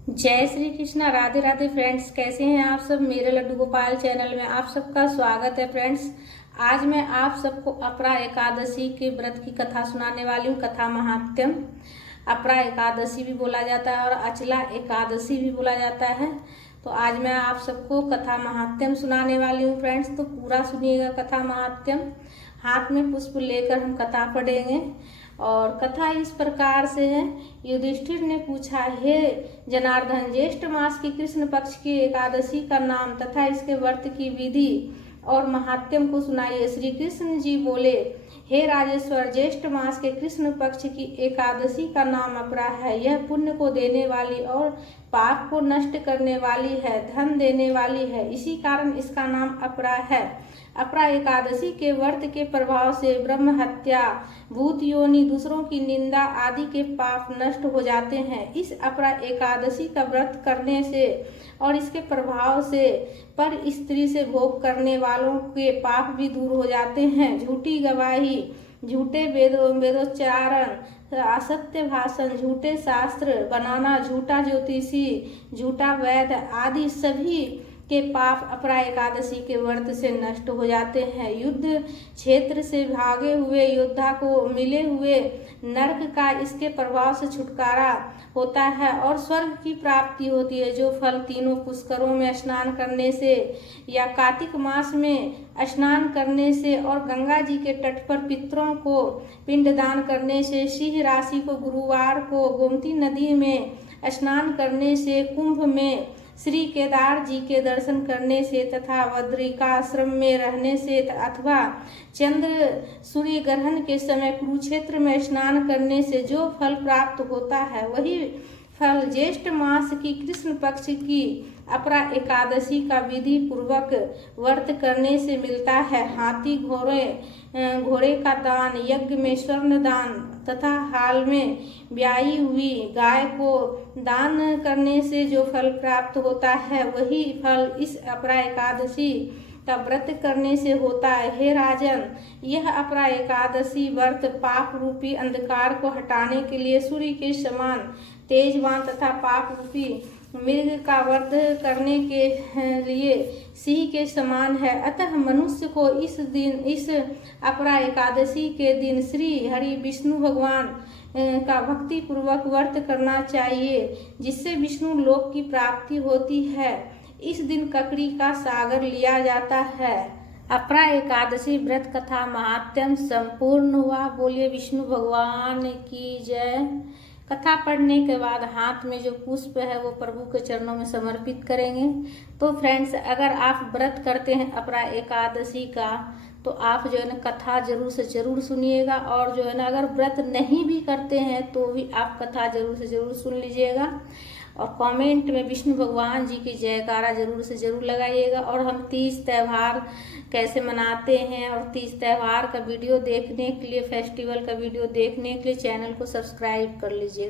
जय श्री कृष्णा। राधे राधे फ्रेंड्स, कैसे हैं आप सब। मेरे लड्डू गोपाल चैनल में आप सबका स्वागत है फ्रेंड्स। आज मैं आप सबको अपरा एकादशी के व्रत की कथा सुनाने वाली हूँ। कथा महात्म्यम। अपरा एकादशी भी बोला जाता है और अचला एकादशी भी बोला जाता है। तो आज मैं आप सबको कथा महात्म्यम सुनाने वाली हूँ फ्रेंड्स, तो पूरा सुनिएगा कथा महात्म्यम। हाथ में पुष्प लेकर हम कथा पढ़ेंगे। और कथा इस प्रकार से है। युधिष्ठिर ने पूछा, हे जनार्दन, ज्येष्ठ मास की कृष्ण पक्ष की एकादशी का नाम तथा इसके व्रत की विधि और महात्म्य को सुनाइए। श्री कृष्ण जी बोले, हे राजेश्वर, ज्येष्ठ मास के कृष्ण पक्ष की एकादशी का नाम अपरा है। यह पुण्य को देने वाली और पाप को नष्ट करने वाली है, धन देने वाली है, इसी कारण इसका नाम अपरा है। अपरा एकादशी के व्रत के प्रभाव से ब्रह्म हत्या, भूत योनि, दूसरों की निंदा आदि के पाप नष्ट हो जाते हैं। इस अपरा एकादशी का व्रत करने से और इसके प्रभाव से पर स्त्री से भोग करने वालों के पाप भी दूर हो जाते हैं। झूठी गवाही, झूठे वेदोच्चारण, असत्य भाषण, झूठे शास्त्र बनाना, झूठा ज्योतिषी, झूठा वैद्य आदि सभी के पाप अपरा एकादशी के व्रत से नष्ट हो जाते हैं। युद्ध क्षेत्र से भागे हुए योद्धा को मिले हुए नरक का इसके प्रभाव से छुटकारा होता है और स्वर्ग की प्राप्ति होती है। जो फल तीनों पुष्करों में स्नान करने से या कार्तिक मास में स्नान करने से और गंगा जी के तट पर पितरों को पिंडदान करने से, सिंह राशि को गुरुवार को गोमती नदी में स्नान करने से, कुंभ में श्री केदार जी के दर्शन करने से तथा बद्रिकाश्रम में रहने से अथवा चंद्र सूर्य ग्रहण के समय कुरुक्षेत्र में स्नान करने से जो फल प्राप्त होता है, वही फल ज्येष्ठ मास की कृष्ण पक्ष की अपरा एकादशी का विधि पूर्वक व्रत करने से मिलता है। हाथी घोड़े का दान, यज्ञ में स्वर्ण दान तथा हाल में ब्याही हुई गाय को दान करने से जो फल प्राप्त होता है, वही फल इस अपरा एकादशी का व्रत करने से होता है। हे राजन, यह अपरा एकादशी व्रत पाप रूपी अंधकार को हटाने के लिए सूर्य के समान तेजवान तथा पाप रूपी मृग का वध करने के लिए सिंह के समान है। अतः मनुष्य को इस अपरा एकादशी के दिन श्री हरि विष्णु भगवान का भक्ति पूर्वक व्रत करना चाहिए, जिससे विष्णु लोक की प्राप्ति होती है। इस दिन ककड़ी का सागर लिया जाता है। अपरा एकादशी व्रत कथा महात्म्य संपूर्ण हुआ। बोलिए विष्णु भगवान की जय। कथा पढ़ने के बाद हाथ में जो पुष्प है वो प्रभु के चरणों में समर्पित करेंगे। तो फ्रेंड्स, अगर आप व्रत करते हैं अपरा एकादशी का, तो आप जो है ना कथा जरूर से जरूर सुनिएगा। और जो है ना अगर व्रत नहीं भी करते हैं तो भी आप कथा जरूर से जरूर सुन लीजिएगा। और कमेंट में विष्णु भगवान जी की जयकारा जरूर से जरूर लगाइएगा। और हम तीज त्यौहार कैसे मनाते हैं और तीज त्यौहार का वीडियो देखने के लिए, फेस्टिवल का वीडियो देखने के लिए चैनल को सब्सक्राइब कर लीजिएगा।